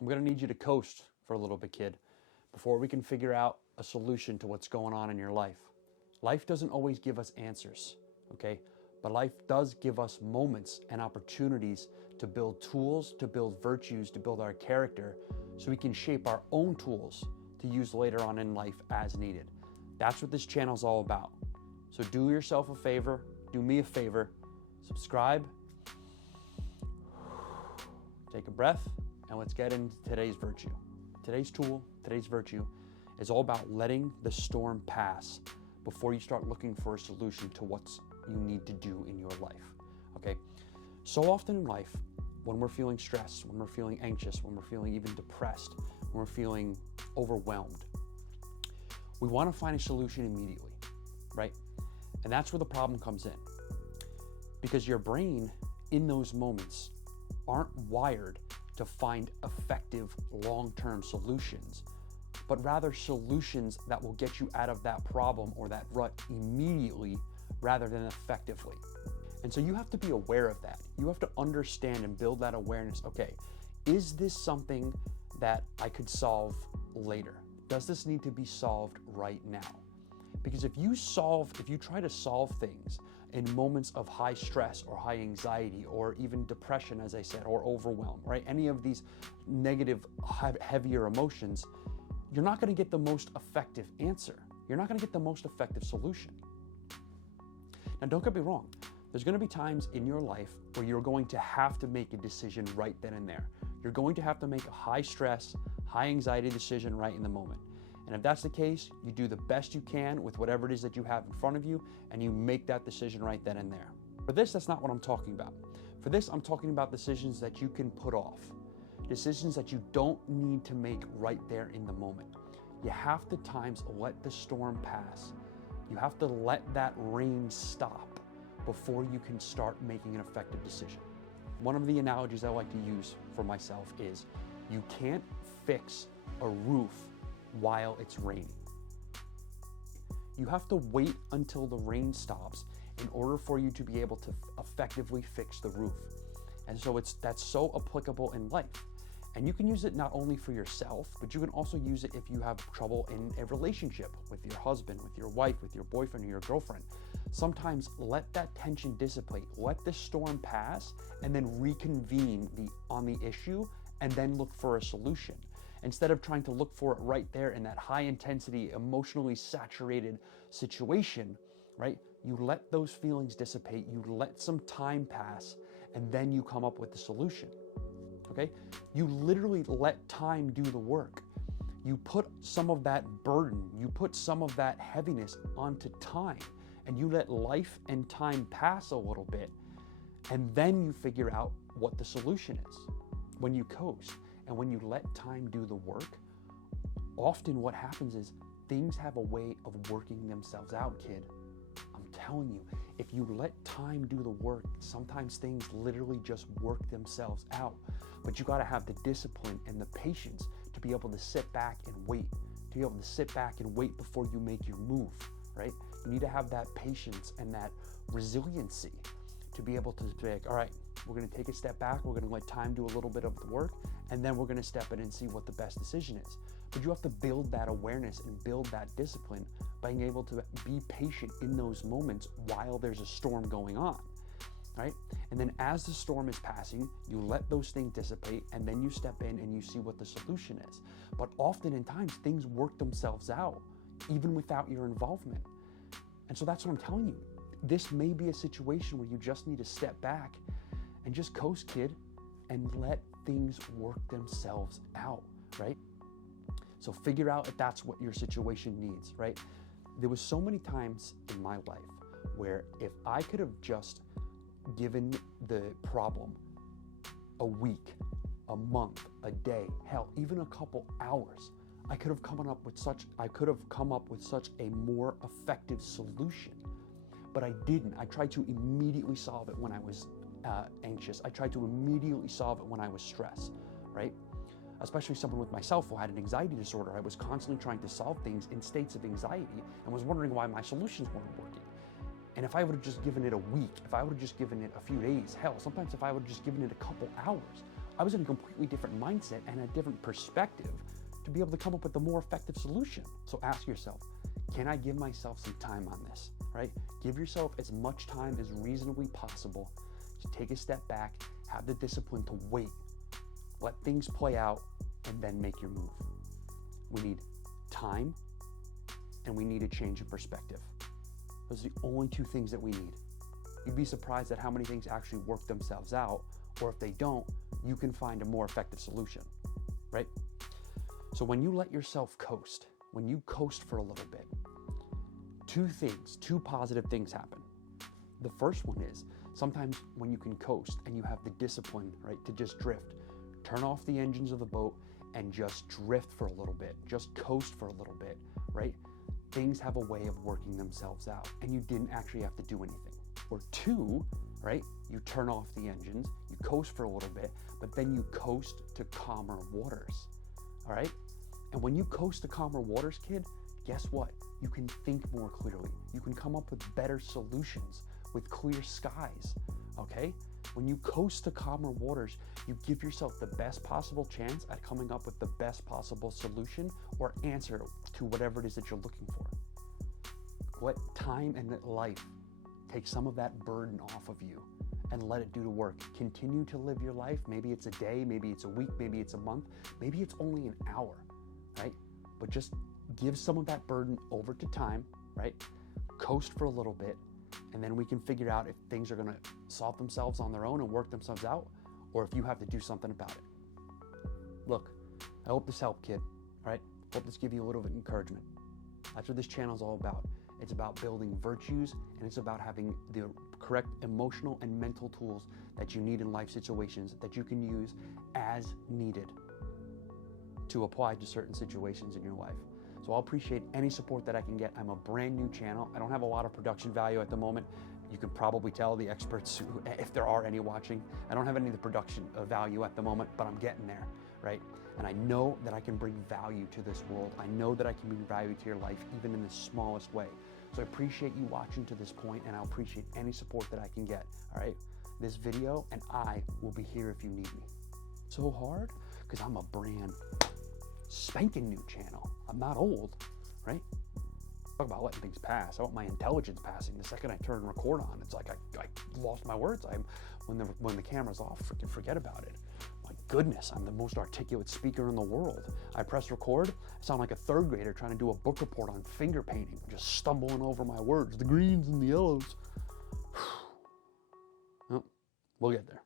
I'm going to need you to coast for a little bit, kid, before we can figure out a solution to what's going on in your life. Life doesn't always give us answers, okay? But life does give us moments and opportunities to build tools, to build virtues, to build our character, so we can shape our own tools to use later on in life as needed. That's what this channel is all about. So do yourself a favor, do me a favor, subscribe, take a breath, and let's get into today's virtue. Today's tool, today's virtue, is all about letting the storm pass before you start looking for a solution to what you need to do in your life, okay? So often in life, when we're feeling stressed, when we're feeling anxious, when we're feeling even depressed, when we're feeling overwhelmed, we want to find a solution immediately, right? And that's where the problem comes in. Because your brain, in those moments, aren't wired to find effective long-term solutions, but rather solutions that will get you out of that problem or that rut immediately rather than effectively. And so you have to be aware of that. You have to understand and build that awareness. Okay, is this something that I could solve later? Does this need to be solved right now? Because if you try to solve things in moments of high stress or high anxiety or even depression, as I said, or overwhelm, right? Any of these negative, heavier emotions, you're not going to get the most effective answer. You're not going to get the most effective solution. Now, don't get me wrong. There's going to be times in your life where you're going to have to make a decision right then and there. You're going to have to make a high stress, high anxiety decision right in the moment. And if that's the case, you do the best you can with whatever it is that you have in front of you, and you make that decision right then and there. For this, that's not what I'm talking about. For this, I'm talking about decisions that you can put off. Decisions that you don't need to make right there in the moment. You have to times let the storm pass. You have to let that rain stop before you can start making an effective decision. One of the analogies I like to use for myself is you can't fix a roof while it's raining. You have to wait until the rain stops in order for you to be able to effectively fix the roof. And so that's so applicable in life. And you can use it not only for yourself, but you can also use it if you have trouble in a relationship with your husband, with your wife, with your boyfriend, or your girlfriend. Sometimes let that tension dissipate, let the storm pass, and then reconvene on the issue, and then look for a solution. Instead of trying to look for it right there in that high intensity, emotionally saturated situation, right? You let those feelings dissipate, you let some time pass, and then you come up with the solution, okay? You literally let time do the work. You put some of that burden, you put some of that heaviness onto time, and you let life and time pass a little bit, and then you figure out what the solution is. When you coast and when you let time do the work, often what happens is things have a way of working themselves out, kid. I'm telling you, if you let time do the work, sometimes things literally just work themselves out. But you got to have the discipline and the patience to be able to sit back and wait, to be able to sit back and wait before you make your move, right? You need to have that patience and that resiliency to be able to be like, all right, we're going to take a step back, we're going to let time do a little bit of the work, and then we're going to step in and see what the best decision is. But you have to build that awareness and build that discipline by being able to be patient in those moments while there's a storm going on, right? And then as the storm is passing, you let those things dissipate, and then you step in and you see what the solution is. But often in times, things work themselves out, even without your involvement. And so that's what I'm telling you. This may be a situation where you just need to step back and just coast, kid, and let things work themselves out, right? So figure out if that's what your situation needs, right? There was so many times in my life where if I could have just given the problem a week, a month, a day, hell, even a couple hours, I could have come up with such a more effective solution. But I didn't. I tried to immediately solve it when I was anxious. I tried to immediately solve it when I was stressed, right? Especially someone with myself who had an anxiety disorder. I was constantly trying to solve things in states of anxiety and was wondering why my solutions weren't working. And if I would have just given it a week, if I would have just given it a few days, hell, sometimes if I would have just given it a couple hours, I was in a completely different mindset and a different perspective to be able to come up with a more effective solution. So ask yourself, can I give myself some time on this, right? Give yourself as much time as reasonably possible. Just take a step back, have the discipline to wait, let things play out, and then make your move. We need time, and we need a change in perspective. Those are the only two things that we need. You'd be surprised at how many things actually work themselves out, or if they don't, you can find a more effective solution, right? So when you let yourself coast, when you coast for a little bit, two positive things happen. The first one is sometimes when you can coast and you have the discipline, right, to just drift, turn off the engines of the boat and just drift for a little bit, just coast for a little bit, right? Things have a way of working themselves out and you didn't actually have to do anything. Or two, right, you turn off the engines, you coast for a little bit, but then you coast to calmer waters, all right? And when you coast to calmer waters, kid, guess what? You can think more clearly. You can come up with better solutions with clear skies, okay? When you coast to calmer waters, you give yourself the best possible chance at coming up with the best possible solution or answer to whatever it is that you're looking for. Let time and life take some of that burden off of you and let it do the work. Continue to live your life. Maybe it's a day, maybe it's a week, maybe it's a month, maybe it's only an hour, right? But just give some of that burden over to time, right? Coast for a little bit, and then we can figure out if things are gonna solve themselves on their own and work themselves out, or if you have to do something about it. Look, I hope this helped, kid, all right? Hope this gives you a little bit of encouragement. That's what this channel is all about. It's about building virtues, and it's about having the correct emotional and mental tools that you need in life situations that you can use as needed to apply to certain situations in your life. So I'll appreciate any support that I can get. I'm a brand new channel. I don't have a lot of production value at the moment. You can probably tell the experts, who, if there are any watching, I don't have any of the production value at the moment, but I'm getting there, right? And I know that I can bring value to this world. I know that I can bring value to your life, even in the smallest way. So I appreciate you watching to this point, and I'll appreciate any support that I can get, all right? This video, and I will be here if you need me. So hard, because I'm a brand spanking new channel. I'm not old, right? Talk about letting things pass. I want my intelligence passing. The second I turn record on, it's like I lost my words. When the camera's off, forget about it. My goodness, I'm the most articulate speaker in the world. I press record, I sound like a third grader trying to do a book report on finger painting, just stumbling over my words, the greens and the yellows. Well, we'll get there.